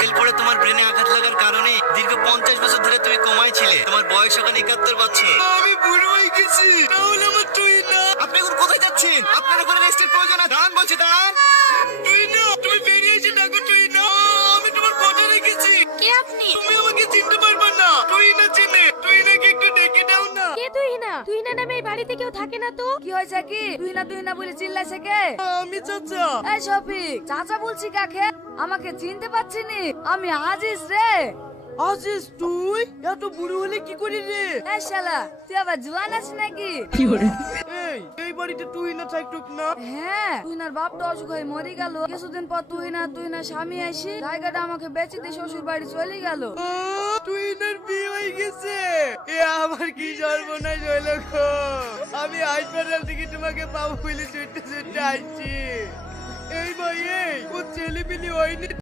Uncle পড়ে তোমার ব্রেনে আঘাত লাগার কারণে দীর্ঘ পঞ্চাশ বছর ধরে তুমি কমাই ছিলে। তোমার বয়স এখন একাত্তর বছর। আমি বুড়ো হয়ে গেছি। তাহলে আমার তুই না। আপনি এখন কোথায় যাচ্ছেন? আপনার ওখানে রেস্টের প্রয়োজন না দাঁড়ান বলছি দাঁড়ান। তুই না তুমি বেরিয়ে এসে ডাকো তুই না। আমি তোমার কথা রেখেছি। কে আপনি? তুই না নামে এই বাড়িতে কেউ থাকে না তো? কি হয়েছে কি? তুই না তুই না বলে চিল্লাইছে কে? আমি চাচা। এই শফিক চাচা বলছি কাকে? আমাকে চিনতে পারছি নি। আমি আজিজ রে। আজিস তুই? এত বুড়ো হলে কি করি রে? এই শালা তুই আবার জোয়ান আছিস নাকি? এই এই বাড়িতে তুই না থাকতুক না? হ্যাঁ তুই না বাপটা অসুখ হয়ে মরে গেল। কিছুদিন পর তুই না তুই না স্বামী আসি জায়গাটা আমাকে বেচে দিয়ে শ্বশুর বাড়ি চলে গেল। তুই না কি সর্বনাশ হইল গো? আমি হাসপাতাল থেকে তোমাকে পাবো বলে ছুটতে ছুটতে আসছি এই ভাই এই ও ছেলে পিলি হয়নি